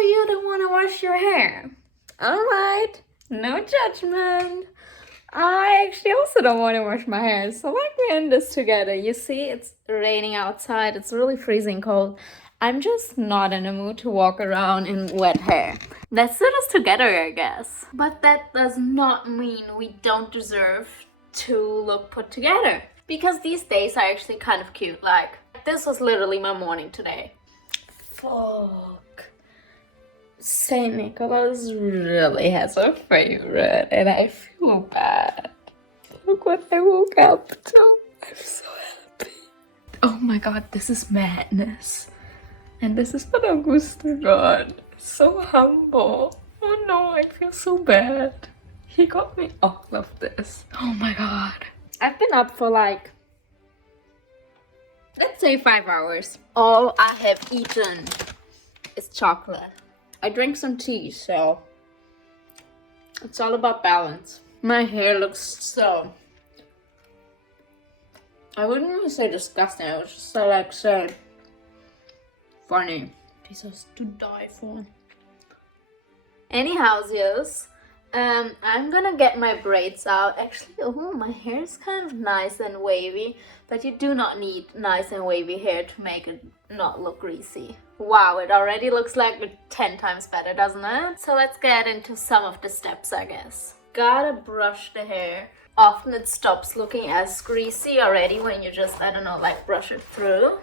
you don't want to wash your hair. Alright, no judgment. I actually also don't want to wash my hair, so like we're in this together. You see, it's raining outside, it's really freezing cold. I'm just not in the mood to walk around in wet hair. Let's do this together, I guess. But that does not mean we don't deserve to look put together. Because these days are actually kind of cute. Like, this was literally my morning today. Fuck. Saint Nicholas really has a favorite, and I feel bad. Look what I woke up to. I'm so happy. Oh my god, this is madness. And this is what Augusto got. So humble. Oh no, I feel so bad. He got me all of this. Oh my god. I've been up for like, let's say 5 hours. All I have eaten is chocolate. I drank some tea, so it's all about balance. My hair looks so, I wouldn't even say disgusting, I would just say funny. This is to die for. Anyhow, yes, I'm gonna get my braids out. Actually, oh, my hair is kind of nice and wavy, but you do not need nice and wavy hair to make it not look greasy. Wow, it already looks like 10 times better, doesn't it? So let's get into some of the steps, I guess. Gotta brush the hair. Often it stops looking as greasy already when you just, I don't know, like brush it through.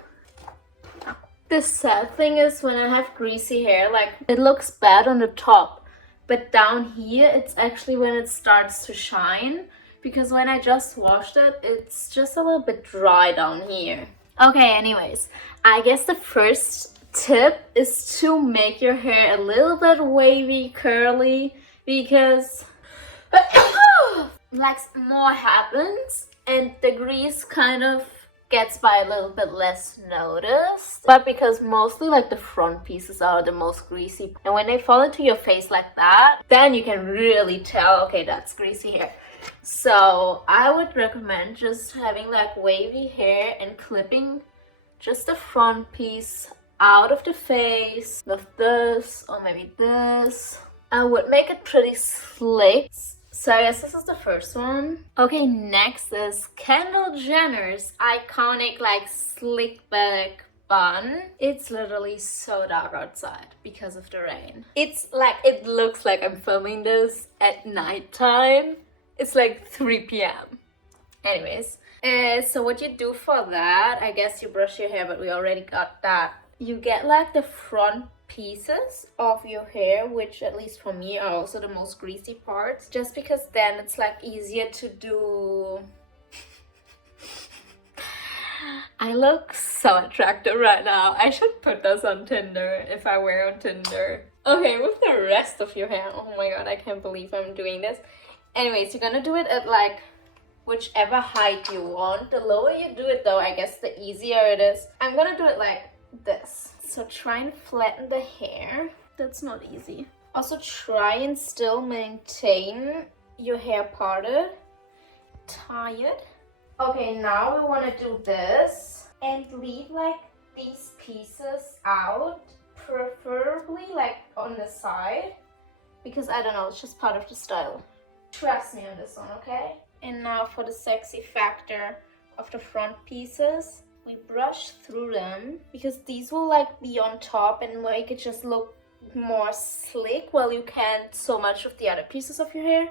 The sad thing is when I have greasy hair, like it looks bad on the top, but down here it's actually when it starts to shine, because when I just washed it, it's just a little bit dry down here. Okay, anyways, I guess the first tip is to make your hair a little bit wavy, curly, because like more happens and the grease kind of gets by a little bit less noticed, but because mostly like the front pieces are the most greasy, and when they fall into your face like that, then you can really tell, okay, that's greasy hair. So I would recommend just having like wavy hair and clipping just the front piece out of the face with this or maybe this. I would make it pretty slick. So I guess this is the first one. Okay, next is Kendall Jenner's iconic like slick back bun. It's literally so dark outside because of the rain. It's like, it looks like I'm filming this at nighttime. It's like 3 p.m. Anyways, so what you do for that, I guess you brush your hair, but we already got that. You get like the front pieces of your hair, which at least for me are also the most greasy parts, just because then it's like easier to do. I look so attractive right now. I should put this on Tinder if I were on Tinder. Okay, with the rest of your hair, oh my god, I can't believe I'm doing this. Anyways, you're gonna do it at like whichever height you want. The lower you do it though, I guess the easier it is. I'm gonna do it like this. So try and flatten the hair. That's not easy. Also try and still maintain your hair parted. Tie it. Okay, now we want to do this and leave like these pieces out, preferably like on the side, because I don't know, it's just part of the style. Trust me on this one, okay? And now for the sexy factor of the front pieces. We brush through them because these will like be on top and make it just look more slick while you can't so much of the other pieces of your hair.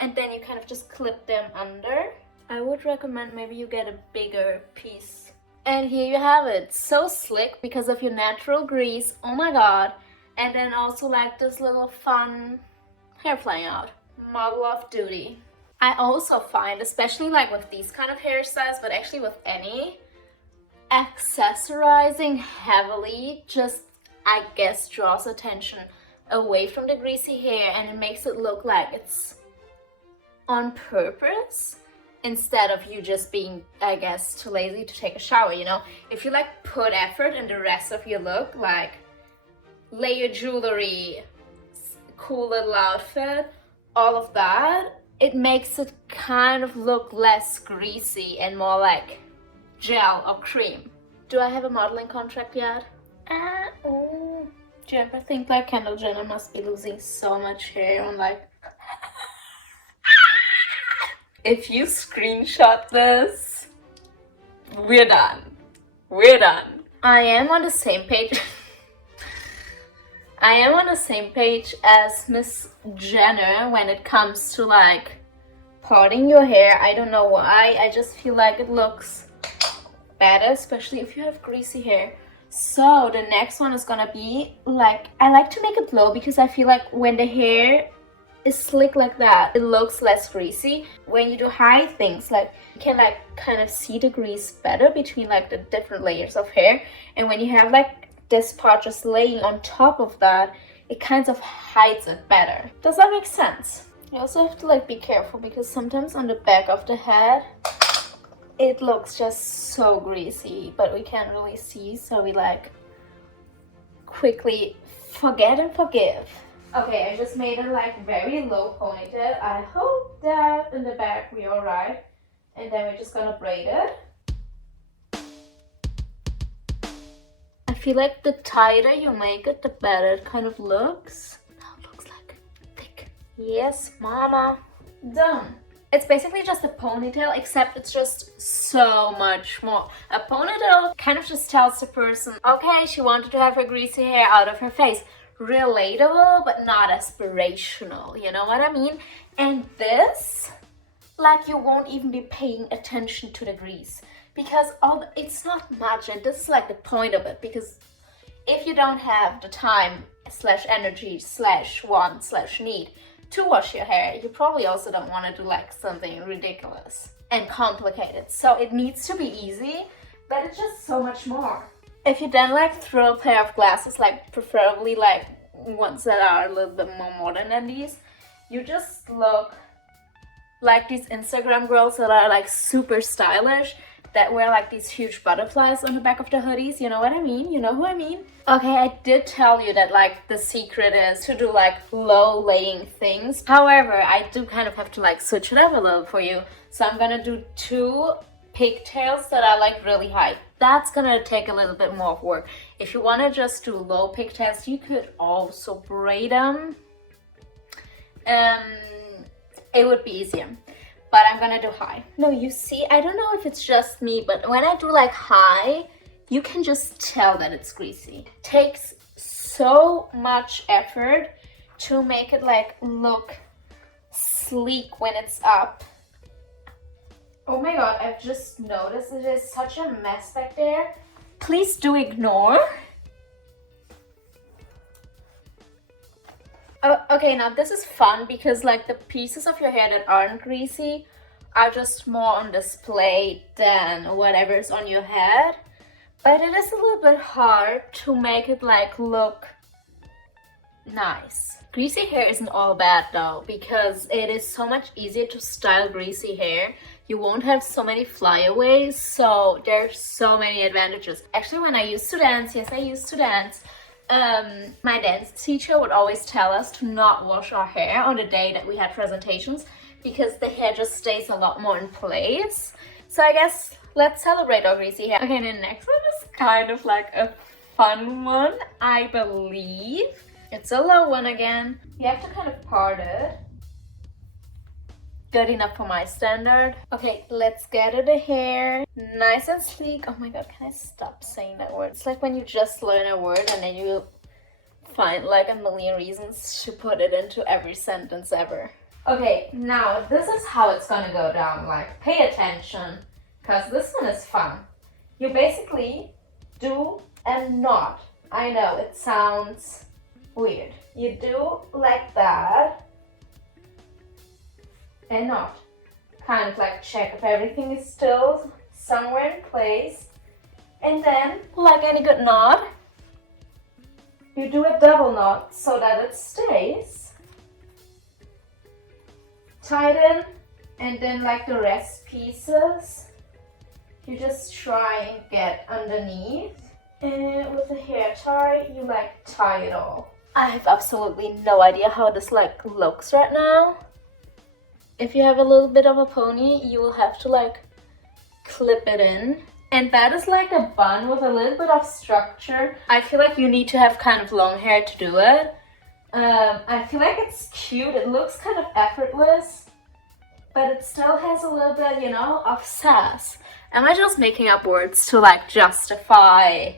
And then you kind of just clip them under. I would recommend maybe you get a bigger piece. And here you have it. So slick because of your natural grease. Oh my god. And then also like this little fun hair flying out. Model of duty. I also find, especially like with these kind of hairstyles, but actually with any, accessorizing heavily just, I guess, draws attention away from the greasy hair, and it makes it look like it's on purpose instead of you just being, I guess, too lazy to take a shower, you know? If you like put effort in the rest of your look, like lay your jewelry, cool little outfit, all of that, it makes it kind of look less greasy and more like gel or cream. Do I have a modeling contract yet? Do you ever think like Kendall Jenner must be losing so much hair on like... If you screenshot this, we're done. We're done. I am on the same page. I am on the same page as Miss Jenner when it comes to like parting your hair. I don't know why. I just feel like it looks better, especially if you have greasy hair. So the next one is gonna be like, I like to make it low because I feel like when the hair is slick like that, it looks less greasy. When you do high things, like you can like kind of see the grease better between like the different layers of hair. And when you have like this part just laying on top of that, it kind of hides it better. Does that make sense? You also have to like be careful because sometimes on the back of the head it looks just so greasy, but we can't really see, so we like quickly forget and forgive. Okay, I just made a like very low ponytail. I hope that in the back we're alright. And then we're just gonna braid it. I feel like the tighter you make it, the better it kind of looks. Now it looks like thick. Yes, mama. Done. It's basically just a ponytail, except it's just so much more. A ponytail kind of just tells the person, okay, she wanted to have her greasy hair out of her face. Relatable, but not aspirational, you know what I mean? And this, like, you won't even be paying attention to the grease because it's not much, and this is like the point of it, because if you don't have the time slash energy slash want slash need to wash your hair, you probably also don't want to do like something ridiculous and complicated. So it needs to be easy, but it's just so much more. If you then like throw a pair of glasses, like preferably like ones that are a little bit more modern than these, you just look like these Instagram girls that are like super stylish, that wear like these huge butterflies on the back of the hoodies. You know what I mean? You know who I mean? Okay, I did tell you that like the secret is to do like low laying things. However, I do kind of have to like switch it up a little for you. So I'm gonna do 2 pigtails that are like really high. That's gonna take a little bit more work. If you want to just do low pigtails, you could also braid them. It would be easier, but I'm gonna do high. No, you see, I don't know if it's just me, but when I do like high, you can just tell that it's greasy. It takes so much effort to make it like look sleek when it's up. Oh my god, I've just noticed it is such a mess back there. Please do ignore. Oh, okay, now this is fun because like the pieces of your hair that aren't greasy are just more on display than whatever's on your head. But it is a little bit hard to make it like look nice. Greasy hair isn't all bad though, because it is so much easier to style greasy hair. You won't have so many flyaways, so there's so many advantages. Actually, when I used to dance, yes, I used to dance, my dance teacher would always tell us to not wash our hair on the day that we had presentations because the hair just stays a lot more in place. So I guess let's celebrate our greasy hair. Okay, the next one is kind of like a fun one, I believe. It's a low one again. You have to kind of part it. Good enough for my standard. Okay, let's gather the hair. Nice and sleek. Oh my god, can I stop saying that word? It's like when you just learn a word and then you find like a million reasons to put it into every sentence ever. Okay, now this is how it's gonna go down. Like, pay attention, because this one is fun. You basically do a knot. I know, it sounds weird. You do like that. And knot. Kind of like check if everything is still somewhere in place. And then, like any good knot, you do a double knot so that it stays. Tighten, and then like the rest pieces, you just try and get underneath. And with a hair tie, you like tie it all. I have absolutely no idea how this like looks right now. If you have a little bit of a pony, you will have to like clip it in And that is like a bun with a little bit of structure. I feel like you need to have kind of long hair to do it. I feel like it's cute. It looks kind of effortless, but it still has a little bit, you know, of sass. Am I just making up words to like justify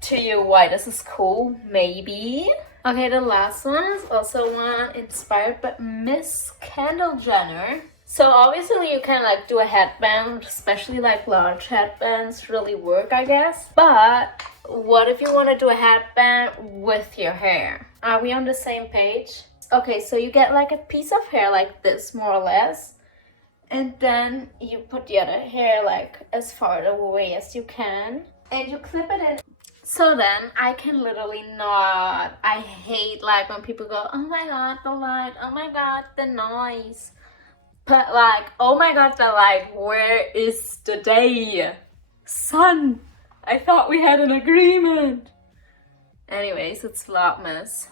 to you why this is cool? Maybe. Okay, the last one is also one inspired by Miss Kendall Jenner. So obviously you can like do a headband, especially like large headbands really work, I guess. But what if you want to do a headband with your hair? Are we on the same page? Okay, so you get like a piece of hair like this, more or less. And then you put the other hair like as far away as you can. And you clip it in. So then I can literally not. I hate like when people go, oh my god, the light, oh my god, the noise. But like, oh my god, the light, where is the day? Sun, I thought we had an agreement. Anyways, it's Vlogmas.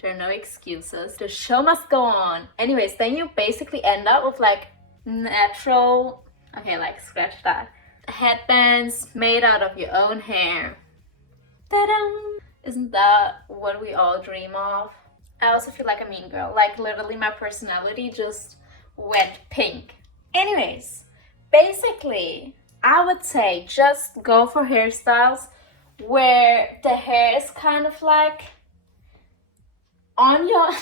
There are no excuses. The show must go on. Anyways, then you basically end up with like natural, okay, like scratch that, headbands made out of your own hair. Ta-da! Isn't that what we all dream of? I also feel like a mean girl. Like literally my personality just went pink. Anyways, basically, I would say just go for hairstyles where the hair is kind of like on your... I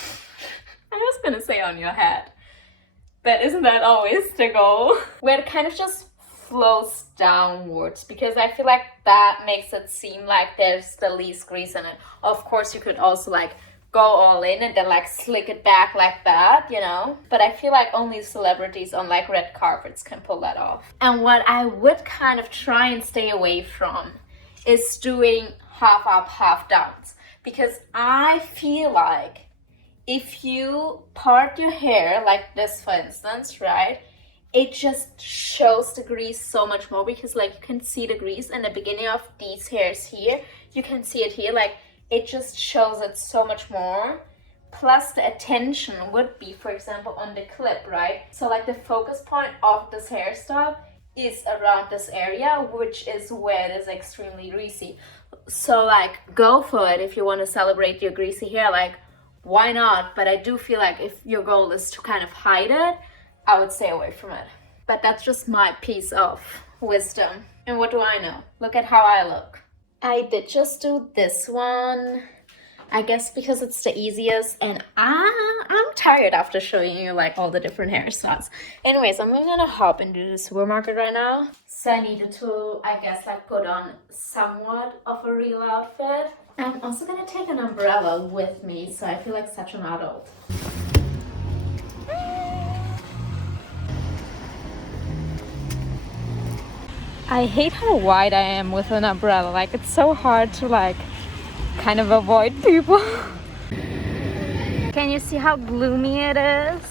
was gonna say on your head, but isn't that always the goal? Where it kind of just flows downwards, because I feel like that makes it seem like there's the least grease in it. Of course, you could also like go all in and then like slick it back like that, you know, but I feel like only celebrities on like red carpets can pull that off. And what I would kind of try and stay away from is doing half up, half downs, because I feel like if you part your hair like this, for instance, right, it just shows the grease so much more, because like you can see the grease in the beginning of these hairs here, you can see it here, like it just shows it so much more. Plus the attention would be, for example, on the clip, right? So like the focus point of this hairstyle is around this area, which is where it is extremely greasy. So like go for it if you want to celebrate your greasy hair, like why not? But I do feel like if your goal is to kind of hide it, I would stay away from it. But that's just my piece of wisdom. And what do I know? Look at how I look. I did just do this one, I guess because it's the easiest, and I'm tired after showing you like all the different hairstyles. Anyways, I'm gonna hop into the supermarket right now. So I needed to, I guess, like put on somewhat of a real outfit. I'm also gonna take an umbrella with me, so I feel like such an adult. I hate how wide I am with an umbrella. Like it's so hard to like kind of avoid people. Can you see how gloomy it is?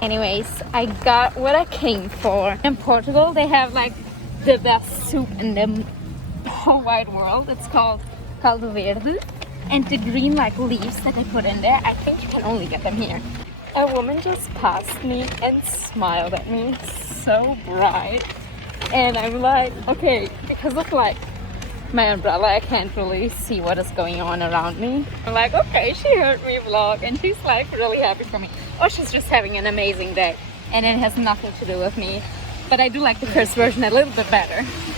Anyways, I got what I came for. In Portugal, they have like the best soup in the whole wide world. It's called caldo verde. And the green like leaves that they put in there, I think you can only get them here. A woman just passed me and smiled at me so bright. And I'm like, okay, because of like my umbrella, I can't really see what is going on around me. I'm like, okay, she heard me vlog and she's like really happy for me. Or she's just having an amazing day and it has nothing to do with me. But I do like the first version a little bit better.